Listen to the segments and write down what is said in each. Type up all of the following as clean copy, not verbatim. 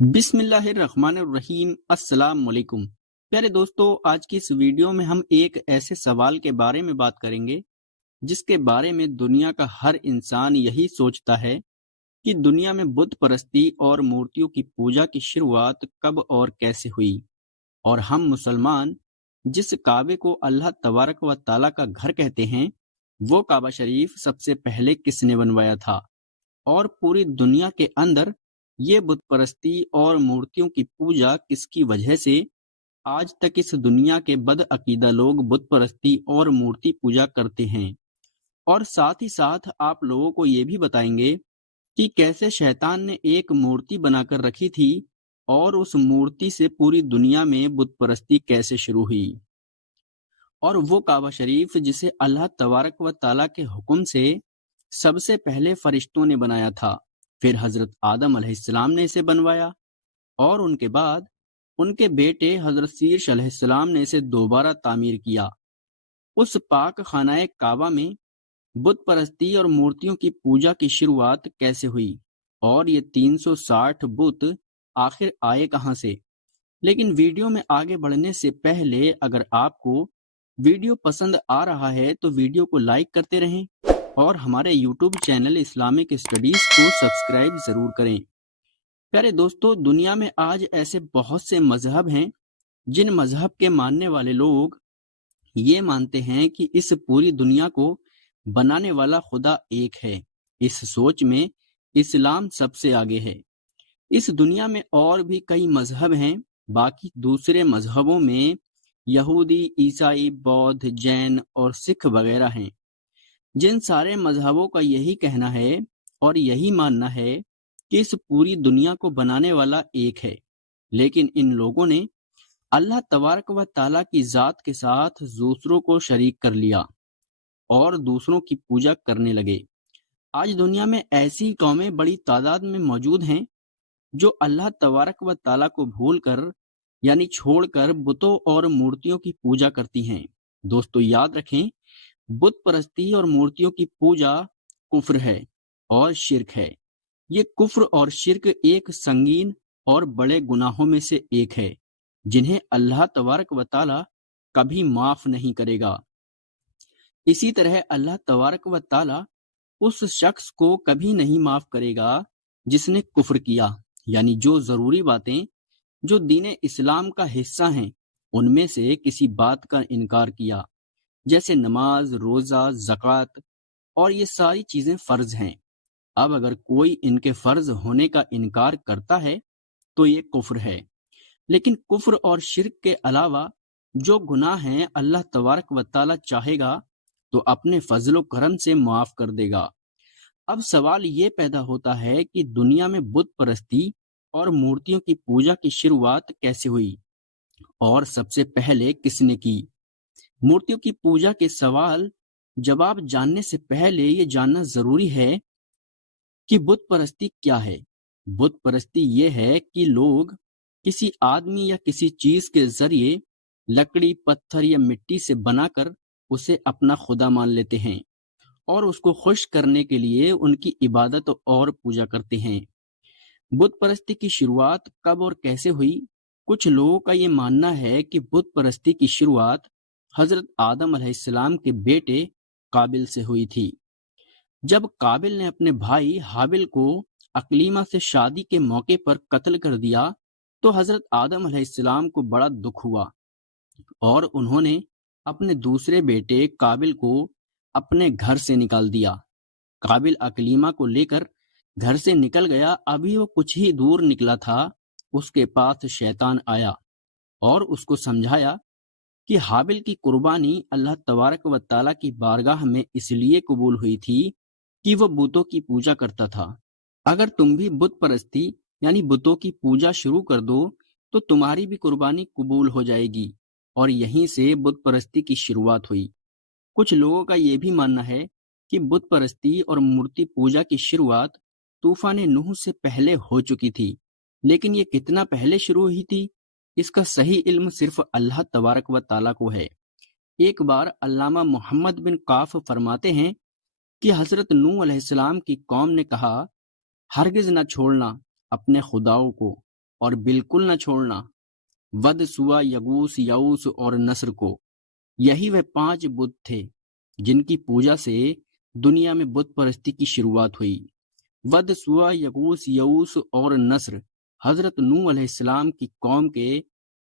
بسم اللہ الرحمن الرحیم۔ السلام علیکم پیارے دوستو، آج کی اس ویڈیو میں ہم ایک ایسے سوال کے بارے میں بات کریں گے جس کے بارے میں دنیا کا ہر انسان یہی سوچتا ہے کہ دنیا میں بت پرستی اور مورتیوں کی پوجا کی شروعات کب اور کیسے ہوئی، اور ہم مسلمان جس کعبے کو اللہ تبارک و تعالیٰ کا گھر کہتے ہیں، وہ کعبہ شریف سب سے پہلے کس نے بنوایا تھا، اور پوری دنیا کے اندر یہ بت پرستی اور مورتیوں کی پوجا کس کی وجہ سے آج تک اس دنیا کے بد عقیدہ لوگ بت پرستی اور مورتی پوجا کرتے ہیں، اور ساتھ ہی ساتھ آپ لوگوں کو یہ بھی بتائیں گے کہ کیسے شیطان نے ایک مورتی بنا کر رکھی تھی اور اس مورتی سے پوری دنیا میں بت پرستی کیسے شروع ہوئی، اور وہ کعبہ شریف جسے اللہ تبارک و تعالیٰ کے حکم سے سب سے پہلے فرشتوں نے بنایا تھا، پھر حضرت آدم علیہ السلام نے اسے بنوایا، اور ان کے بعد ان کے بیٹے حضرت شیرش علیہ السلام نے اسے دوبارہ تعمیر کیا۔ اس پاک خانہ کعبہ میں بت پرستی اور مورتیوں کی پوجا کی شروعات کیسے ہوئی، اور یہ 360 بت آخر آئے کہاں سے؟ لیکن ویڈیو میں آگے بڑھنے سے پہلے اگر آپ کو ویڈیو پسند آ رہا ہے تو ویڈیو کو لائک کرتے رہیں اور ہمارے یوٹیوب چینل اسلامک اسٹڈیز کو سبسکرائب ضرور کریں۔ پیارے دوستو، دنیا میں آج ایسے بہت سے مذہب ہیں جن مذہب کے ماننے والے لوگ یہ مانتے ہیں کہ اس پوری دنیا کو بنانے والا خدا ایک ہے۔ اس سوچ میں اسلام سب سے آگے ہے۔ اس دنیا میں اور بھی کئی مذہب ہیں، باقی دوسرے مذہبوں میں یہودی، عیسائی، بودھ، جین اور سکھ وغیرہ ہیں، جن سارے مذہبوں کا یہی کہنا ہے اور یہی ماننا ہے کہ اس پوری دنیا کو بنانے والا ایک ہے، لیکن ان لوگوں نے اللہ تبارک و تعالیٰ کی ذات کے ساتھ دوسروں کو شریک کر لیا اور دوسروں کی پوجا کرنے لگے۔ آج دنیا میں ایسی قومیں بڑی تعداد میں موجود ہیں جو اللہ تبارک و تعالیٰ کو بھول کر یعنی چھوڑ کر بتوں اور مورتیوں کی پوجا کرتی ہیں۔ دوستو یاد رکھیں، بت پرستی اور مورتیوں کی پوجا کفر ہے اور شرک ہے۔ یہ کفر اور شرک ایک سنگین اور بڑے گناہوں میں سے ایک ہے جنہیں اللہ تبارک و تعالی کبھی معاف نہیں کرے گا۔ اسی طرح اللہ تبارک و تعالی اس شخص کو کبھی نہیں معاف کرے گا جس نے کفر کیا، یعنی جو ضروری باتیں جو دین اسلام کا حصہ ہیں ان میں سے کسی بات کا انکار کیا، جیسے نماز، روزہ، زکوٰۃ، اور یہ ساری چیزیں فرض ہیں۔ اب اگر کوئی ان کے فرض ہونے کا انکار کرتا ہے تو یہ کفر ہے، لیکن کفر اور شرک کے علاوہ جو گناہ ہیں اللہ تبارک و تعالی چاہے گا تو اپنے فضل و کرم سے معاف کر دے گا۔ اب سوال یہ پیدا ہوتا ہے کہ دنیا میں بت پرستی اور مورتیوں کی پوجا کی شروعات کیسے ہوئی اور سب سے پہلے کس نے کی؟ مورتیوں کی پوجا کے سوال جواب جاننے سے پہلے یہ جاننا ضروری ہے کہ بت پرستی کیا ہے۔ بت پرستی یہ ہے کہ لوگ کسی آدمی یا کسی چیز کے ذریعے لکڑی، پتھر یا مٹی سے بنا کر اسے اپنا خدا مان لیتے ہیں اور اس کو خوش کرنے کے لیے ان کی عبادت اور پوجا کرتے ہیں۔ بت پرستی کی شروعات کب اور کیسے ہوئی؟ کچھ لوگوں کا یہ ماننا ہے کہ بت پرستی کی شروعات حضرت آدم علیہ السلام کے بیٹے قابل سے ہوئی تھی۔ جب قابل نے اپنے بھائی حابل کو اقلیمہ سے شادی کے موقع پر قتل کر دیا تو حضرت آدم علیہ السلام کو بڑا دکھ ہوا اور انہوں نے اپنے دوسرے بیٹے قابل کو اپنے گھر سے نکال دیا۔ قابل اقلیمہ کو لے کر گھر سے نکل گیا، ابھی وہ کچھ ہی دور نکلا تھا، اس کے پاس شیطان آیا اور اس کو سمجھایا کہ حابل کی قربانی اللہ تبارک و تعالیٰ کی بارگاہ میں اس لیے قبول ہوئی تھی کہ وہ بتوں کی پوجا کرتا تھا۔ اگر تم بھی بت پرستی یعنی بتوں کی پوجا شروع کر دو تو تمہاری بھی قربانی قبول ہو جائے گی، اور یہیں سے بت پرستی کی شروعات ہوئی۔ کچھ لوگوں کا یہ بھی ماننا ہے کہ بت پرستی اور مورتی پوجا کی شروعات طوفان نوح سے پہلے ہو چکی تھی، لیکن یہ کتنا پہلے شروع ہوئی تھی اس کا صحیح علم صرف اللہ تبارک و تعالیٰ کو ہے۔ ایک بار علامہ محمد بن قاف فرماتے ہیں کہ حضرت نوح علیہ السلام کی قوم نے کہا، ہرگز نہ چھوڑنا اپنے خداؤں کو، اور بالکل نہ چھوڑنا ود، سوا، یغوث، یعوث اور نصر کو۔ یہی وہ 5 بت تھے جن کی پوجا سے دنیا میں بت پرستی کی شروعات ہوئی۔ ود، سوا، یغوث، یعوث اور نصر حضرت نوح علیہ السلام کی قوم کے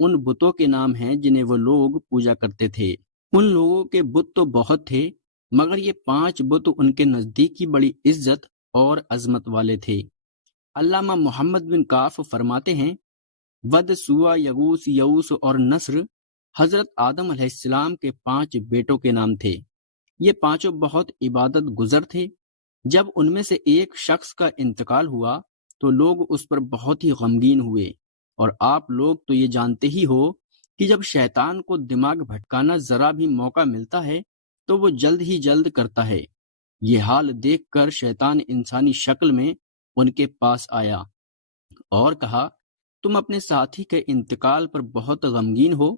ان بتوں کے نام ہیں جنہیں وہ لوگ پوجا کرتے تھے۔ ان لوگوں کے بت تو بہت تھے، مگر یہ 5 بت ان کے نزدیک کی بڑی عزت اور عظمت والے تھے۔ علامہ محمد بن کاف فرماتے ہیں، ود، سوا، یغوث، یعوث اور نصر حضرت آدم علیہ السلام کے 5 بیٹوں کے نام تھے۔ یہ 5 بہت عبادت گزر تھے۔ جب ان میں سے ایک شخص کا انتقال ہوا تو لوگ اس پر بہت ہی غمگین ہوئے، اور آپ لوگ تو یہ جانتے ہی ہو کہ جب شیطان کو دماغ بھٹکانا ذرا بھی موقع ملتا ہے تو وہ جلد ہی جلد کرتا ہے۔ یہ حال دیکھ کر شیطان انسانی شکل میں ان کے پاس آیا اور کہا، تم اپنے ساتھی کے انتقال پر بہت غمگین ہو؟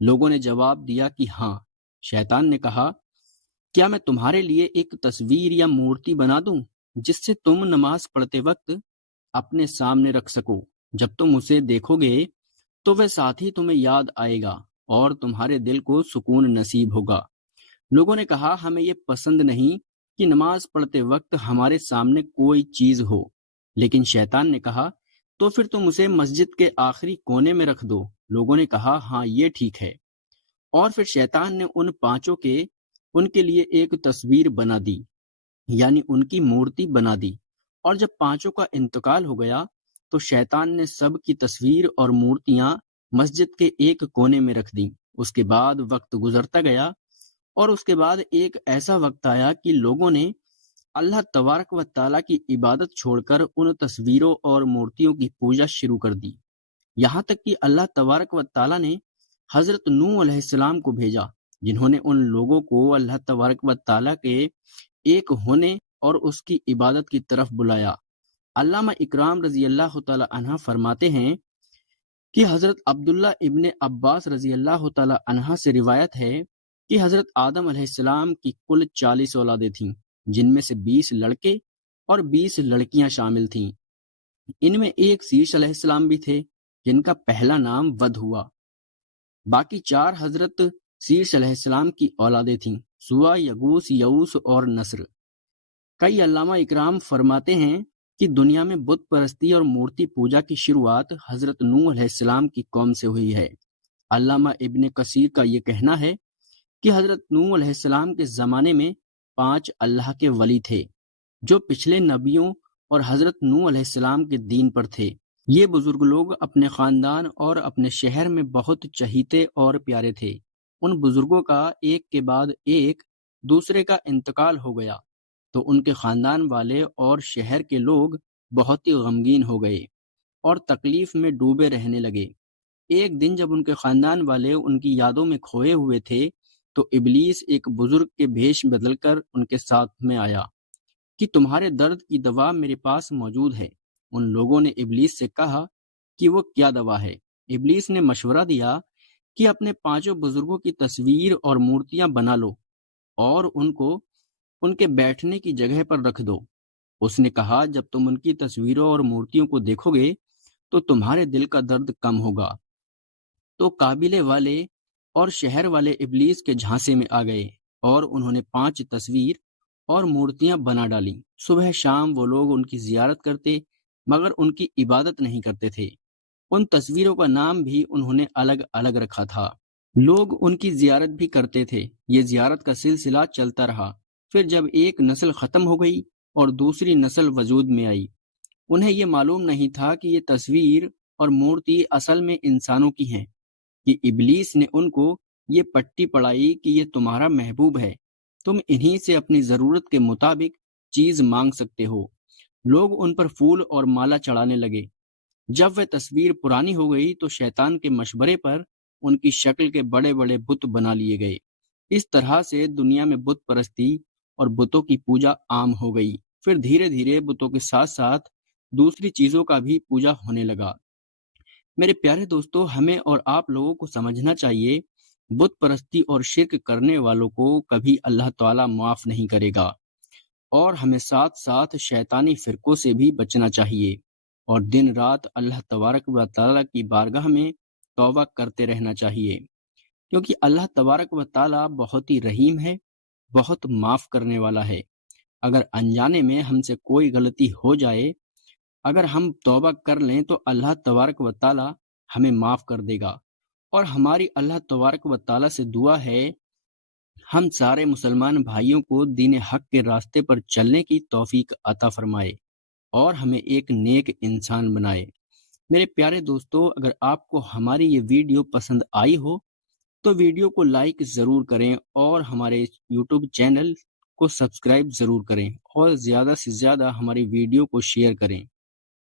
لوگوں نے جواب دیا کہ ہاں۔ شیطان نے کہا، کیا میں تمہارے لیے ایک تصویر یا مورتی بنا دوں جس سے تم نماز پڑھتے وقت اپنے سامنے رکھ سکو؟ جب تم اسے دیکھو گے تو وہ ساتھی تمہیں یاد آئے گا اور تمہارے دل کو سکون نصیب ہوگا۔ لوگوں نے کہا، ہمیں یہ پسند نہیں کہ نماز پڑھتے وقت ہمارے سامنے کوئی چیز ہو۔ لیکن شیطان نے کہا، تو پھر تم اسے مسجد کے آخری کونے میں رکھ دو۔ لوگوں نے کہا، ہاں یہ ٹھیک ہے۔ اور پھر شیطان نے ان 5 ان کے لیے ایک تصویر بنا دی، یعنی ان کی مورتی بنا دی۔ اور جب 5 کا انتقال ہو گیا تو شیطان نے سب کی تصویر اور مورتیاں مسجد کے ایک کونے میں رکھ دیں۔ اس کے بعد وقت گزرتا گیا اور اس کے بعد ایک ایسا وقت آیا کہ لوگوں نے اللہ تبارک و تعالیٰ کی عبادت چھوڑ کر ان تصویروں اور مورتیوں کی پوجا شروع کر دی، یہاں تک کہ اللہ تبارک و تعالیٰ نے حضرت نوح علیہ السلام کو بھیجا، جنہوں نے ان لوگوں کو اللہ تبارک و تعالیٰ کے ایک ہونے اور اس کی عبادت کی طرف بلایا۔ علامہ اکرام رضی اللہ تعالی عنہ فرماتے ہیں کہ حضرت عبداللہ ابن عباس رضی اللہ تعالی عنہ سے روایت ہے کہ حضرت آدم علیہ السلام کی کل 40 اولادیں تھیں، جن میں سے 20 لڑکے اور 20 لڑکیاں شامل تھیں۔ ان میں ایک شیش علیہ السلام بھی تھے جن کا پہلا نام ود ہوا۔ باقی 4 حضرت شیش علیہ السلام کی اولادیں تھیں، سوا، یغوث، یعوث اور نصر۔ کئی علامہ اکرام فرماتے ہیں کہ دنیا میں بت پرستی اور مورتی پوجا کی شروعات حضرت نوح علیہ السلام کی قوم سے ہوئی ہے۔ علامہ ابن کثیر کا یہ کہنا ہے کہ حضرت نوح علیہ السلام کے زمانے میں 5 اللہ کے ولی تھے جو پچھلے نبیوں اور حضرت نوح علیہ السلام کے دین پر تھے۔ یہ بزرگ لوگ اپنے خاندان اور اپنے شہر میں بہت چہیتے اور پیارے تھے۔ ان بزرگوں کا ایک کے بعد ایک دوسرے کا انتقال ہو گیا تو ان کے خاندان والے اور شہر کے لوگ بہت ہی غمگین ہو گئے اور تکلیف میں ڈوبے رہنے لگے۔ ایک دن جب ان کے خاندان والے ان کی یادوں میں کھوئے ہوئے تھے تو ابلیس ایک بزرگ کے بھیش بدل کر ان کے ساتھ میں آیا کہ تمہارے درد کی دوا میرے پاس موجود ہے۔ ان لوگوں نے ابلیس سے کہا کہ وہ کیا دوا ہے؟ ابلیس نے مشورہ دیا کہ اپنے 5 بزرگوں کی تصویر اور مورتیاں بنا لو اور ان کو ان کے بیٹھنے کی جگہ پر رکھ دو۔ اس نے کہا، جب تم ان کی تصویروں اور مورتیوں کو دیکھو گے تو تمہارے دل کا درد کم ہوگا۔ تو قابلے والے اور شہر والے ابلیس کے جھانسے میں آ گئے اور انہوں نے 5 تصویر اور مورتیاں بنا ڈالیں۔ صبح شام وہ لوگ ان کی زیارت کرتے مگر ان کی عبادت نہیں کرتے تھے۔ ان تصویروں کا نام بھی انہوں نے الگ الگ رکھا تھا۔ لوگ ان کی زیارت بھی کرتے تھے۔ یہ زیارت کا سلسلہ چلتا رہا۔ پھر جب ایک نسل ختم ہو گئی اور دوسری نسل وجود میں آئی، انہیں یہ معلوم نہیں تھا کہ یہ تصویر اور مورتی اصل میں انسانوں کی ہیں، کہ ابلیس نے ان کو یہ پٹی پڑھائی کہ یہ تمہارا محبوب ہے، تم انہی سے اپنی ضرورت کے مطابق چیز مانگ سکتے ہو۔ لوگ ان پر پھول اور مالا چڑھانے لگے۔ جب وہ تصویر پرانی ہو گئی تو شیطان کے مشورے پر ان کی شکل کے بڑے بڑے بت بنا لیے گئے۔ اس طرح سے دنیا میں بت پرستی اور بتوں کی پوجا عام ہو گئی۔ پھر دھیرے دھیرے بتوں کے ساتھ ساتھ دوسری چیزوں کا بھی پوجا ہونے لگا۔ میرے پیارے دوستو، ہمیں اور آپ لوگوں کو سمجھنا چاہیے، بت پرستی اور شرک کرنے والوں کو کبھی اللہ تعالیٰ معاف نہیں کرے گا، اور ہمیں ساتھ ساتھ شیطانی فرقوں سے بھی بچنا چاہیے اور دن رات اللہ تبارک و تعالیٰ کی بارگاہ میں توبہ کرتے رہنا چاہیے، کیونکہ اللہ تبارک و تعالیٰ بہت ہی رحیم ہے، بہت معاف کرنے والا ہے۔ اگر انجانے میں ہم سے کوئی غلطی ہو جائے، اگر ہم توبہ کر لیں تو اللہ تبارک و تعالیٰ ہمیں معاف کر دے گا۔ اور ہماری اللہ تبارک و تعالیٰ سے دعا ہے ہم سارے مسلمان بھائیوں کو دین حق کے راستے پر چلنے کی توفیق عطا فرمائے اور ہمیں ایک نیک انسان بنائے۔ میرے پیارے دوستو، اگر آپ کو ہماری یہ ویڈیو پسند آئی ہو تو ویڈیو کو لائک ضرور کریں اور ہمارے یوٹیوب چینل کو سبسکرائب ضرور کریں اور زیادہ سے زیادہ ہماری ویڈیو کو شیئر کریں۔